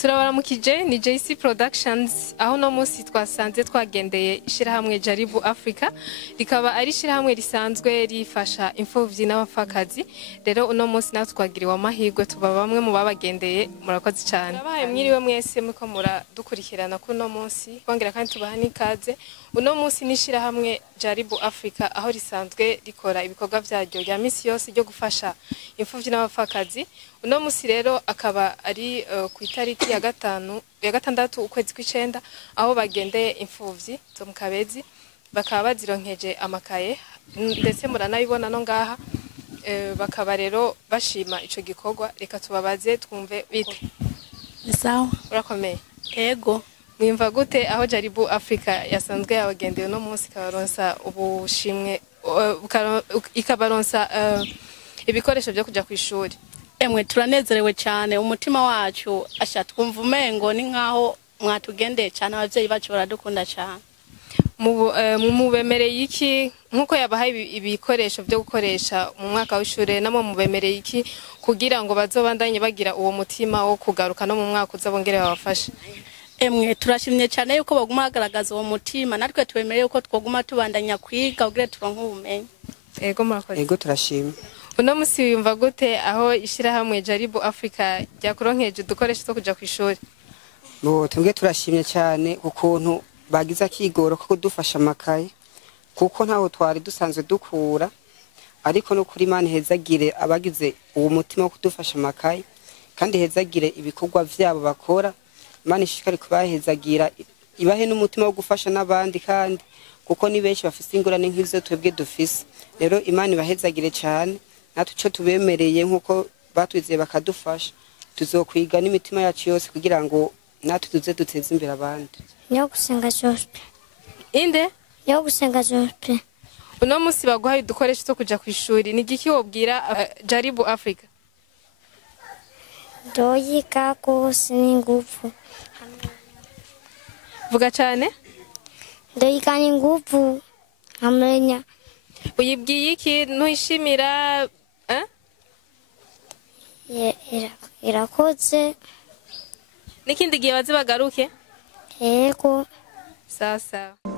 Turabaramukije ni JC Productions aho no munsi twasanze twagendeye ishirahamwe Jaribu Africa rikaba ari ishirahamwe risanzwe rifasha imfuvyi n'abapfakazi. Rero uno munsi natwe twagiriwe amahirwe tuba bamwe mu babagendeye. Murakoze cyane. Nabahaye mwiriwe mwese muko muradukurikirana kuno munsi twongera kandi tubaha n'ikaze. Uno munsi ni ishirahamwe Jaribu Africa aho risanzwe rikora ibikorwa vyaryo ya misi yose ryo gufasha imfuvyi n'abapfakazi. Uno munsi rero akaba ari ku itariki ya gatandatu ukwezi kw'icenda aho bagendeye imfuvyi zo mu Kabezi bakaba bazironkeje amakaye ndetse muranabibona no ngaha bakaba rero bashima ico gikorwa. Reka tubabaze twumve bite. Sawa Urakomeye? Ego. Mwimva gute aho Jaribu Africa yasanzwe yabagendeye no munsi kabaronsa ubushimwe ikabaronsa ibikoresho byo kuja kw'ishuri? Emwe turanezerewe cyane, umutima wacu asha twumva umengo ni nkaho mwatugendeye cyane, abavyeyi bacu baradukunda cyane. Mubemereye iki nkuko yabahaye ibikoresho byo gukoresha mu mwaka w'ishure, namwe mubemereye iki kugira ngo bazobandanye bagira uwo mutima wo kugaruka no mu mwaka uzabongere babafashe? Emwe turashimye cyane yuko baguma bagaragaza uwo mutima, natwe twemereye uko twoguma tubandanya kwiga kugira turonke ubumenyi. Ego murakoze. Ego turashimye. Uno musi wimva gute aho ishirahamwe Jaribu Africa ryakuronkeje udukoresho two kuja kw'ishuri? Twebwe turashimye cyane ukuntu bagize akigoro ko kudufasha amakaye, kuko ntaho twari dusanzwe dukura, ariko no kuri Imana hezagire abagize uwo mutima wo kudufasha amakaye, kandi hezagire ibikorwa vyabo bakora. Imana ishikari kubahezagira, ibahe n'umutima wo gufasha n'abandi, kandi kuko ni benshi bafise ingorane nk'izo twebwe dufise. Rero Imana ibahezagire cyane, natwe ico tubemereye nkuko batwizeye bakadufasha, tuzokwiga n'imitima yacu yose kugira ngo natwe tuze duteze imbere abandi. Yo gusenga Jospe. Inde? Yo gusenga Jospe. Uno musi baguhaye udukoresho two kuja kw'ishuri, ni igiki wobwira Jaribu Africa? Ndoyiga gose n'inguvu. Vuga cyane? Ndoyiga n'inguvu nkamenya. Uyibwiye iki ntuyishimira irakoze. Nikindi gihe baze bagaruke? Ego. Sawa sawa.